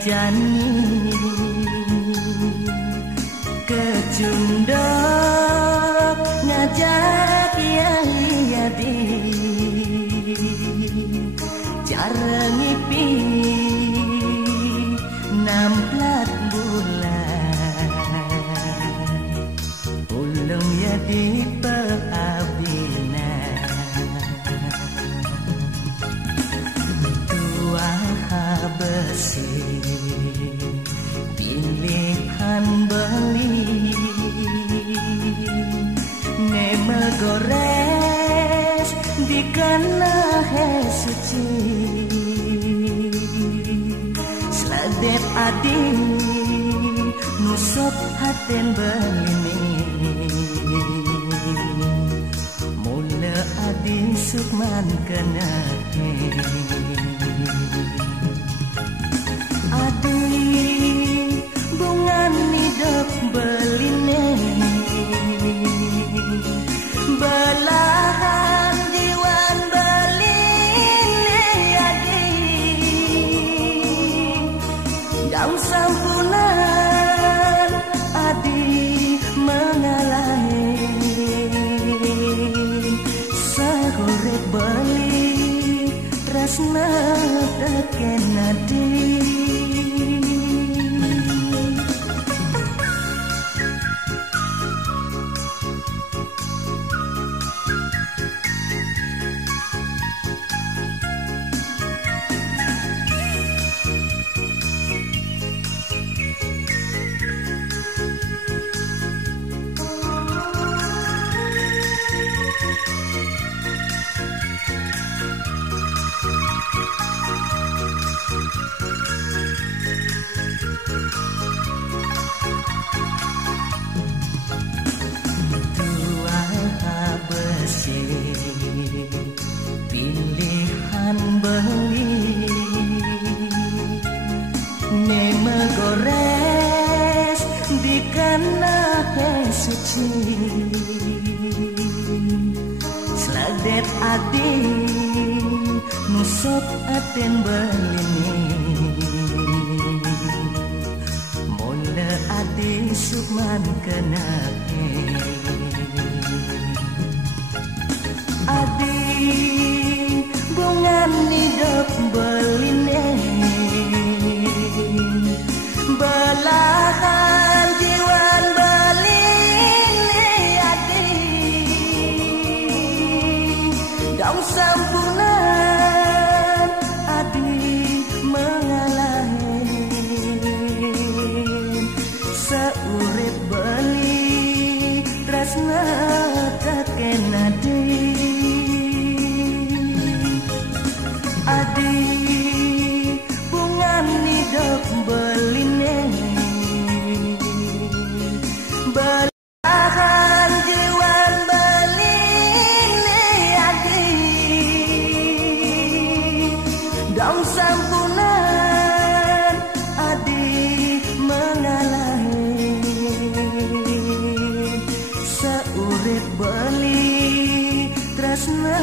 Jani kecundok ngajak yang liadi cara ngipi namplat bulan ulung ya di peabina tua besi pilihan beli nema gores di kana suci sladep adi nusop haten belini mula adi sukman kena adi bungan hidup beline belahan jiwan beline adi daun sampunan adi mengalahi sagorek beli tresna teken adi pilihan beli nema gores di kana suci sladet adi nusop aten belini mula adi sukman kenake adi bungan hidup beline belahan jiwan beline adi daun sampunan adi mengalahi seurip beli tresna taken adi adi bungan hidup beline belahan jiwan beline adi daun sampunan adi mengalahi seurip beli tresna